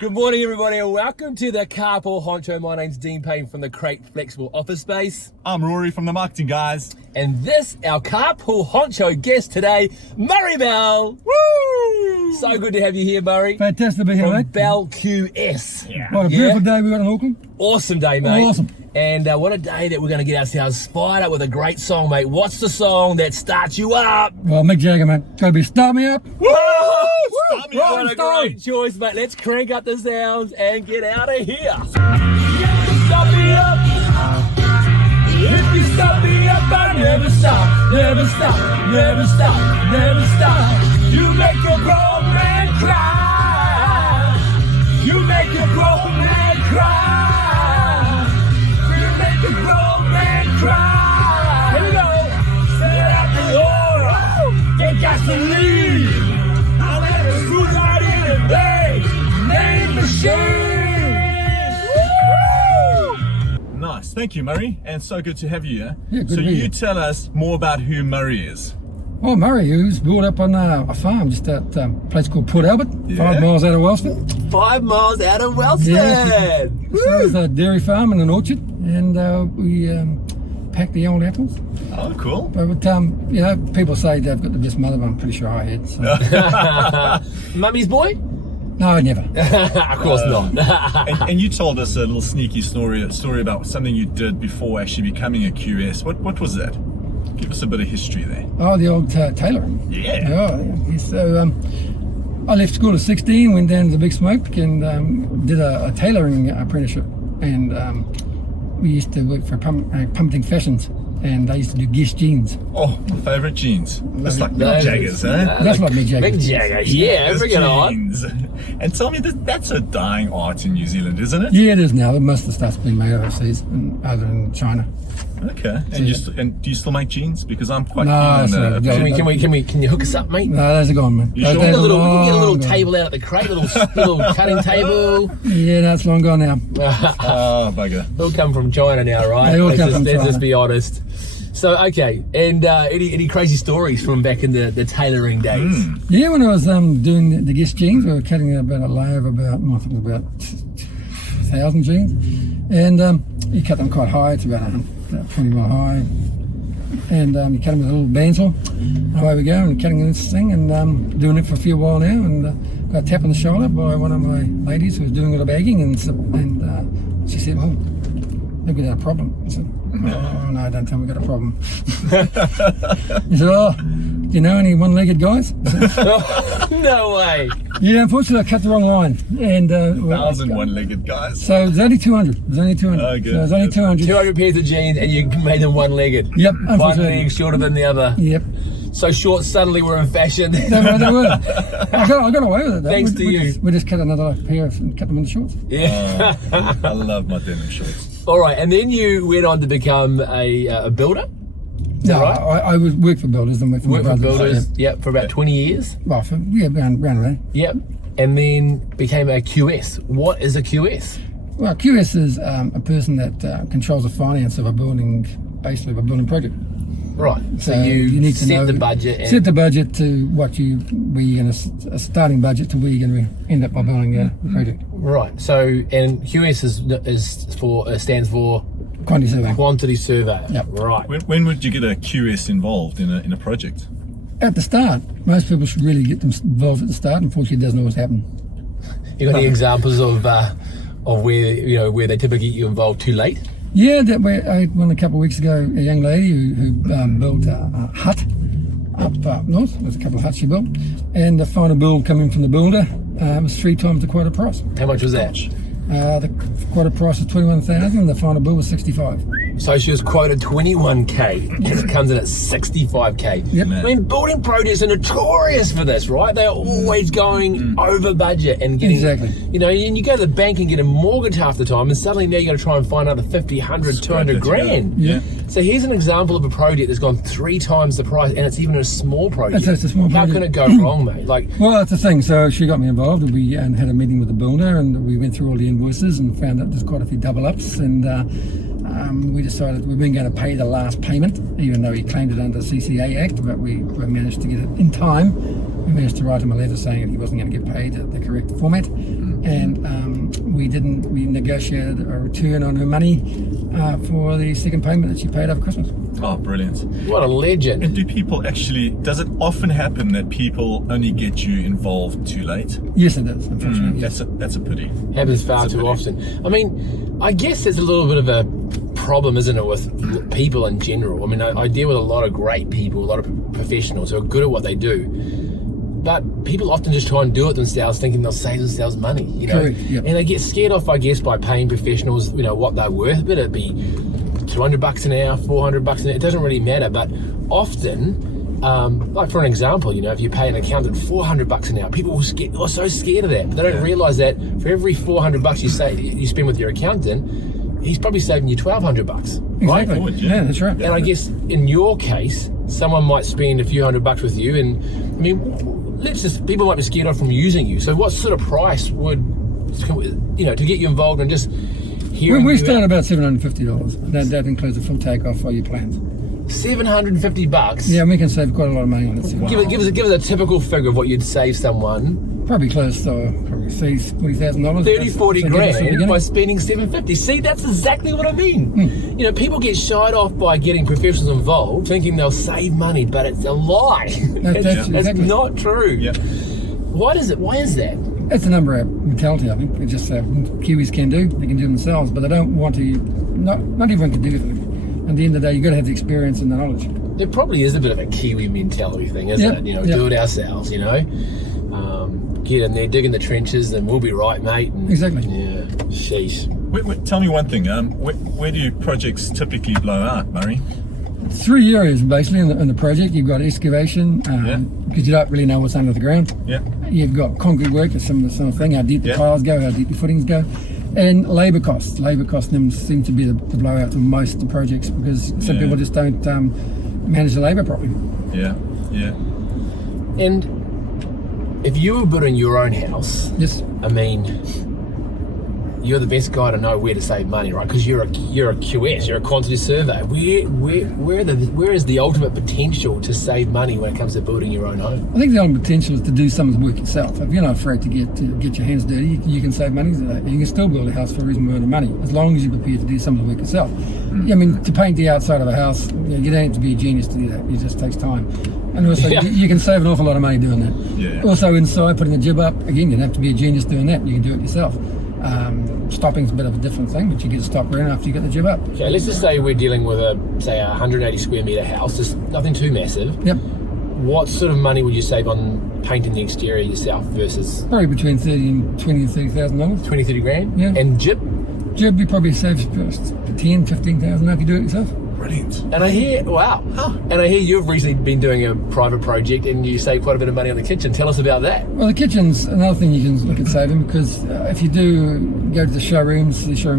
Good morning, everybody, and welcome to the Carpool Honcho. My name's Dean Payne from the Crate Flexible Office Space. I'm Rory from the Marketing Guys. And this, our Carpool Honcho guest today, Murray Bell. Woo! So good to have you here, Murray. Fantastic to be here, From mate. Bell QS. Yeah. What a beautiful day we got in Auckland. Awesome day, mate. Awesome. And what a day that we're going to get ourselves fired up with a great song, mate. What's the song that starts you up? Well, Mick Jagger, mate. Gotta be Start Me Up. Woo! Start me What up. a great choice, mate. Let's crank up the sounds and get out of here. Stop me up. If you stop me up, I never stop, never stop, never stop, never stop. You make a grown man cry. You make a grown man cry. You make a grown man cry. Here we go. Stare out the door. Get gasoline. I'll let the screws out in a day. Name machine. Woo! Nice, thank you, Murray, and so good to have you here. Yeah, good so to be you here. tell us more about who Murray is. Oh, Murray, who's brought up on a farm just at a place called Port Albert, Yeah. 5 miles out of Wellsford. 5 miles out of Wellsford. Yeah. So it's a dairy farm and an orchard, and we pack the old apples. Oh, cool. But you know, people say they've got the best mother, but I'm pretty sure I had. So. Mummy's boy? No, never. Of course not. and you told us a little sneaky story about something you did before actually becoming a QS. What was that? Give us a bit of history there. Oh, the old tailoring. Yeah. Oh, yeah. So I left school at 16, went down to the Big Smoke and did a tailoring apprenticeship. And we used to work for Pumping Fashions, and they used to do Guess jeans. Oh, my favourite jeans. That's like Those- Mick Jagger's, huh? That's like Mick Jagger. Mick Jagger, yeah, Guess bring it on. jeans. And tell me, that's a dying art in New Zealand, isn't it? Yeah, it is now. Most of the stuff's been made overseas, other than China. Okay. And do you still make jeans? Because I'm quite No, keen on sorry, Can you hook us up, mate? No, those are gone, man. You Those sure? days We are can get a little long gone. table out at the crate, little cutting table. Yeah, no, it's long gone now. Oh, bugger. They'll come from China now, right? They all come from Let's just China. be honest. So, okay, and any crazy stories from back in the tailoring days? Yeah, when I was doing the Guess jeans, we were cutting about a layer of about, I think it was about 1,000 jeans. And you cut them quite high, it's about 20 mile high. And you cut them with a little bandsaw. And away we go, and cutting this thing, and doing it for a few while now. And got a tap on the shoulder by one of my ladies who was doing a lot of bagging, and she said, "Oh, maybe we got a problem." I said, "Oh no, don't tell me we got a problem." He said, "Oh, do you know any one-legged guys?" I said, No way. yeah, unfortunately, I cut the wrong line, and 1,000 one-legged guys. so it was only 200. It was only 200. Oh, good, So it was only good. 200. 200 pairs of jeans and you made them one-legged. Yep, One unfortunately. leg shorter than the other. Yep. So short suddenly we're in fashion. They were. I got away with it though. Thanks to you. We just cut another pair and cut them in the shorts. Yeah. I love my denim shorts. All right, and then you went on to become a builder? Is that No, right? I was work for builders and work for Worked my for brothers. builders, yep, for about 20 years. Well, round around. Yep. And then became a QS. What is a QS? Well, QS is a person that controls the finance of a building, basically of a building project. Right. So So you need to set know the budget. And set the budget to where you're going to a starting budget to where you're going to end up by building the project. Right. So and QS stands for Quantity survey. quantity surveyor. Yep. Right. When would you get a QS involved in a project? At the start, most people should really get them involved at the start. Unfortunately, it doesn't always happen. You got any examples of where they typically get you involved too late? Yeah, I had one a couple of weeks ago, a young lady who built a hut up north. There's a couple of huts she built, and the final bill coming from the builder was 3 times the quoted price. How much was that? The quoted price was 21,000. The final bill was 65. So she was quoted 21k. It comes in at 65k. Yep. I mean, building projects are notorious for this, right? They're always going over budget and getting, Exactly. you know, and you go to the bank and get a mortgage half the time, and suddenly now you got to try and find another 50, 100, 200 grand. Yeah. So here's an example of a project that's gone 3 times the price, and it's even a small project. It's a small How project. can it go wrong, mate? Like, Well, that's the thing. So she got me involved, and we had a meeting with the builder, and we went through all the invoices and found out there's quite a few double ups, and we decided we weren't going to pay the last payment, even though he claimed it under the CCA Act, but we managed to get it in time. We managed to write him a letter saying that he wasn't going to get paid at the correct format, and we negotiated a return on her money for the second payment that she paid over Christmas. Oh, brilliant. What a legend. And do people actually, does it often happen that people only get you involved too late? Yes, it does, unfortunately. Yes. That's a pity. Happens far too often. I mean, I guess there's a little bit of a problem, isn't it, with people in general? I mean, I deal with a lot of great people, a lot of professionals who are good at what they do, but people often just try and do it themselves, thinking they'll save themselves money, you know. Correct, yep. And they get scared off, I guess, by paying professionals, you know, what they're worth. But it'd be $200 an hour, $400 an hour. It doesn't really matter. But often, like for an example, you know, if you pay an accountant $400 an hour, people are so scared of that. They don't realise that for every $400 you spend with your accountant, he's probably saving you $1,200. Right? Exactly. Yeah, that's right. And I guess in your case, someone might spend a few $100 with you, and I mean, people might be scared off from using you. So what sort of price would, you know, to get you involved and just hearing We you start out? about $750. That includes a full takeoff for your plans. $750. Yeah, we can save quite a lot of money on it. Wow. Give us a typical figure of what you'd save someone. Probably close to $40,000. 30, 40 So get us to the grand beginning. by spending $750. See, that's exactly what I mean. You know, people get shied off by getting professionals involved, thinking they'll save money, but it's a lie. That's It's exactly. not true. Yeah. Why is that? It's a number of mentality, I think. It's just Kiwis can do. They can do themselves, but they don't want to. Not everyone can do it. At the end of the day, you've got to have the experience and the knowledge. There probably is a bit of a Kiwi mentality thing, isn't Yep, it? You know, yep. do it ourselves, you know. Get in there, dig in the trenches, and we'll be right, mate. And, Exactly. Yeah, sheesh. Tell me one thing. Where do projects typically blow out, Murray? 3 areas basically in the project. You've got excavation, because you don't really know what's under the ground. Yeah. You've got concrete work, that's some of the thing, how deep the Yeah. tiles go, how deep the footings go. And labour costs. Labour costs seem to be the blowout of most of the projects, because some Yeah. people just don't manage the labour properly. Yeah. Yeah. And if you were building your own house, Yes. I mean, you're the best guy to know where to save money, right? Because you're a QS, you're a quantity surveyor. Where is the ultimate potential to save money when it comes to building your own home? I think the only potential is to do some of the work yourself. If you're not afraid to get your hands dirty, you can save money. You can still build a house for a reasonable amount of money, as long as you're prepared to do some of the work yourself. I mean, to paint the outside of a house, you don't have to be a genius to do that. It just takes time. And also, Yeah. you can save an awful lot of money doing that. Yeah. Also, inside, putting a jib up, again, you don't have to be a genius doing that. You can do it yourself. Stopping's a bit of a different thing, but you get to stop around after you get the jib up. Okay, let's just say we're dealing with a 180 square metre house, just nothing too massive. Yep. What sort of money would you save on painting the exterior yourself versus Probably between $20,000 and $30,000. 20, 30 grand? Yeah. And jib? Jib, you probably save $10,000, $15,000 if you do it yourself. Brilliant. And I hear, wow. And I hear you've recently been doing a private project and you save quite a bit of money on the kitchen. Tell us about that. Well, the kitchen's another thing you can look at saving, because if you do go to the showroom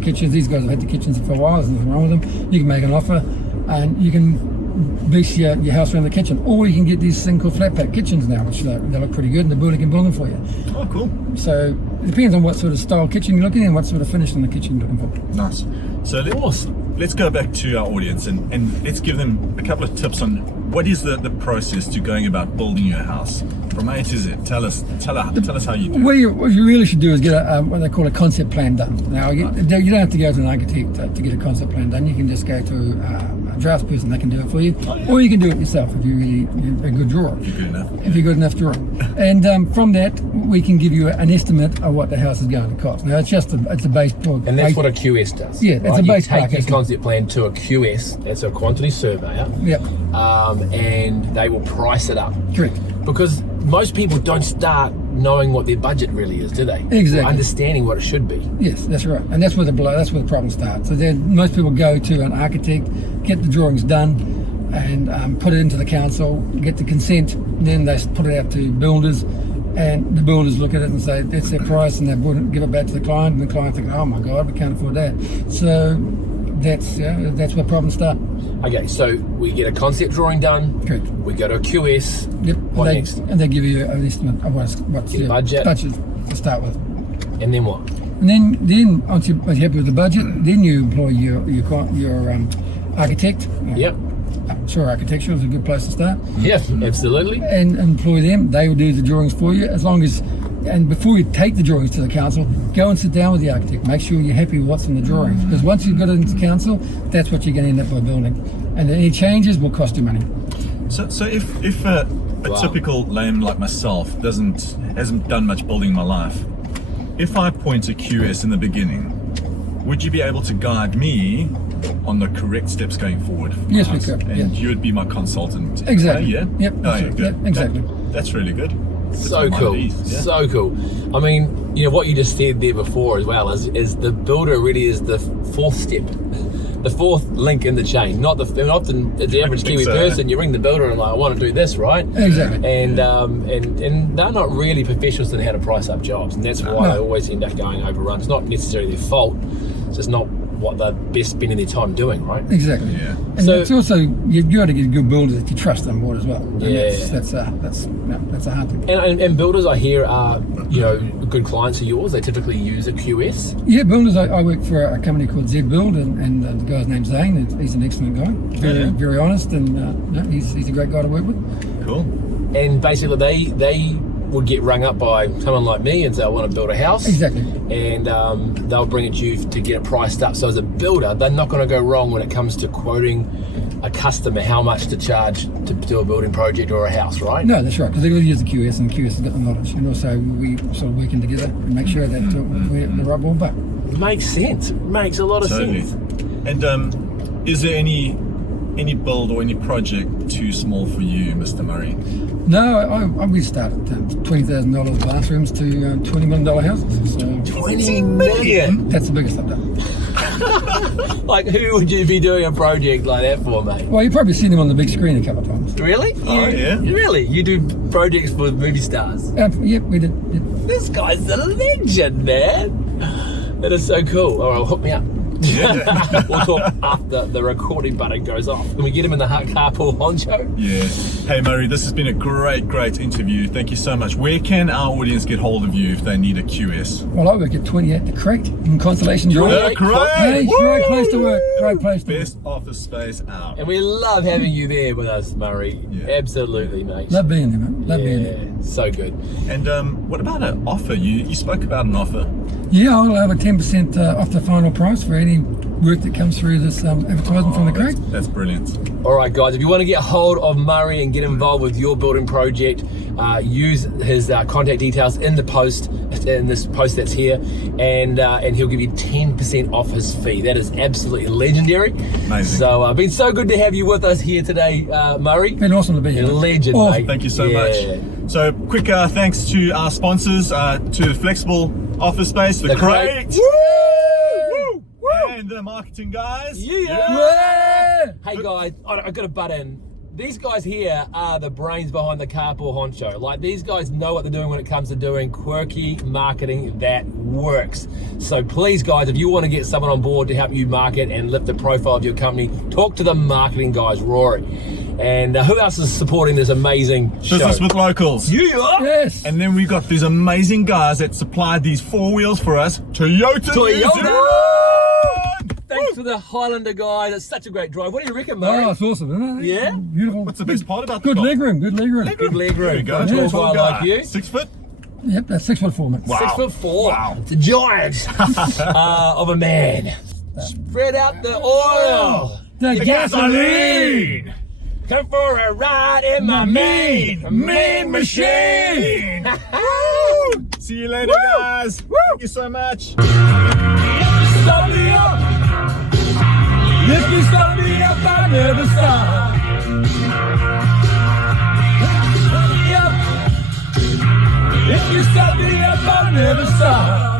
kitchens, these guys have had the kitchens for a while, there's nothing wrong with them. You can make an offer and you can boost your house around the kitchen. Or you can get these thing called flat pack kitchens now, which they look pretty good, and the builder can build them for you. Oh, cool. So it depends on what sort of style kitchen you're looking at and what sort of finish in the kitchen you're looking for. Nice. So let's go back to our audience and let's give them a couple of tips on what is the process to going about building your house from A to Z. Tell us how you do it. What you really should do is get what they call a concept plan done. Now, you don't have to go to an architect to get a concept plan done. You can just go to a draftsperson that can do it for you, or you can do it yourself if you're a good drawer. You're good enough. If you're good enough drawing. And from that, we can give you an estimate of what the house is going to cost. Now, it's a base book. And that's what a QS does. Yeah, it's right? a base You take pack, your isn't it? concept plan to a QS, that's a quantity surveyor, Yep, and they will price it up. correct. Because most people don't start knowing what their budget really is, do they? Exactly. Or understanding what it should be. Yes, that's right. And that's where the problem starts. So then most people go to an architect, get the drawings done, and put it into the council, get the consent, then they put it out to builders, and the builders look at it and say that's their price, and they wouldn't give it back to the client, and the client thinking, oh my God, we can't afford that. So that's where problems start. Okay, so we get a concept drawing done. Correct. We go to a QS. Yep. What and next? And they give you an estimate of what's Your budget. to start with. And then what? And then once you're happy with the budget, then you employ your architect. Yep. Sure, architecture is a good place to start. Yeah, absolutely. And employ them. They will do the drawings for you. And before you take the drawings to the council, go and sit down with the architect. Make sure you're happy with what's in the drawings. Because once you've got it into council, that's what you're going to end up by building. And any changes will cost you money. So if a typical layman like myself hasn't done much building in my life, if I point a QS in the beginning, would you be able to guide me on the correct steps going forward? Yes, we could. And you would be my consultant. Exactly. Yeah. Yep. Oh, yeah, good. Yep, exactly. That's really good. So cool. Yeah. So cool. I mean, you know, what you just said there before as well is the builder really is the fourth step, the fourth link in the chain. Not often the average Kiwi person, you ring the builder and like, I want to do this, right? Exactly. And they're not really professionals in how to price up jobs, and that's why they always end up going overrun. It's not necessarily their fault. It's just not what they're best spending their time doing, right? Exactly. Yeah. And So- it's also, you've got to get a good builder that you trust on board as well. And Yeah. That's a hard thing. And builders I hear are, you know, good clients of yours. They typically use a QS. Yeah, builders. I work for a company called Z Build, and the guy's name's Zane. And he's an excellent guy. Very honest, and he's a great guy to work with. Cool. And basically they would get rung up by someone like me and say, I want to build a house. Exactly. And they'll bring it to you to get it priced up. So as a builder, they're not going to go wrong when it comes to quoting a customer how much to charge to do a building project or a house, right? No, that's right, because they're going to use the QS, and the QS has got the knowledge. And also, we sort of working together and make sure that we're the right ballpark. Makes sense. Makes a lot of sense. And is there any build or any project too small for you, Mr. Murray? No, we start at $20,000 bathrooms to $20 million houses. So 20 million? that's the biggest I've done. Like, who would you be doing a project like that for, mate? Well, you've probably seen him on the big screen a couple of times. Really? Oh, yeah. Really? You do projects for movie stars? Yep, we did. Yep. This guy's a legend, man. That is so cool. All right, hook me up. Yeah. We'll talk after the recording button goes off. Can we get him in the carpool honcho? Yeah. Hey, Murray, this has been a great interview. Thank you so much. Where can our audience get hold of you if they need a QS? Well, I work at 28 The Creek in Constellation Drive. Great. Hey, great place to work. Great place to work. Best office space out. And we love having you there with us, Murray. Yeah. Absolutely, mate. Love being there, man. Love being there. So good. And what about an offer? You spoke about an offer. Yeah, I'll have a 10% off the final price for any work that comes through this advertisement from the creek. That's brilliant. All right, guys, if you want to get hold of Murray and get involved with your building project, use his contact details in this post that's here, and he'll give you 10% off his fee. That is absolutely legendary. Amazing. So been so good to have you with us here today, Murray. Been awesome to be here. Legend, Oh, mate. Thank you so much. So quick thanks to our sponsors, to Flexible Office Space, the Crate. Woo! And the marketing guys. Yeah. Hey guys, I got to butt in. These guys here are the brains behind the Carpool Honcho. Like, these guys know what they're doing when it comes to doing quirky marketing that works. So please, guys, if you want to get someone on board to help you market and lift the profile of your company, talk to the marketing guys, Rory. And who else is supporting this amazing show? Business with locals. Yeah. Yes. And then we got these amazing guys that supplied these 4 wheels for us. Toyota. Thanks for the Highlander guys. It's such a great drive. What do you reckon, Murray? Oh, it's awesome, isn't it? Yeah? Beautiful. What's the best part about the Good car? leg room. Good leg room. Good leg There we room. go. Tall Tall guy like you. 6 foot. Yep, that's 6'4", mate. Wow. 6'4". Wow. It's a giant of a man. Spread out the oil. The gasoline. Come for a ride in my mean machine. See you later, guys. Thank you so much. Stop me up. If you stop me up, I'll never stop. Stop me up. If you stop me up, I'll never stop.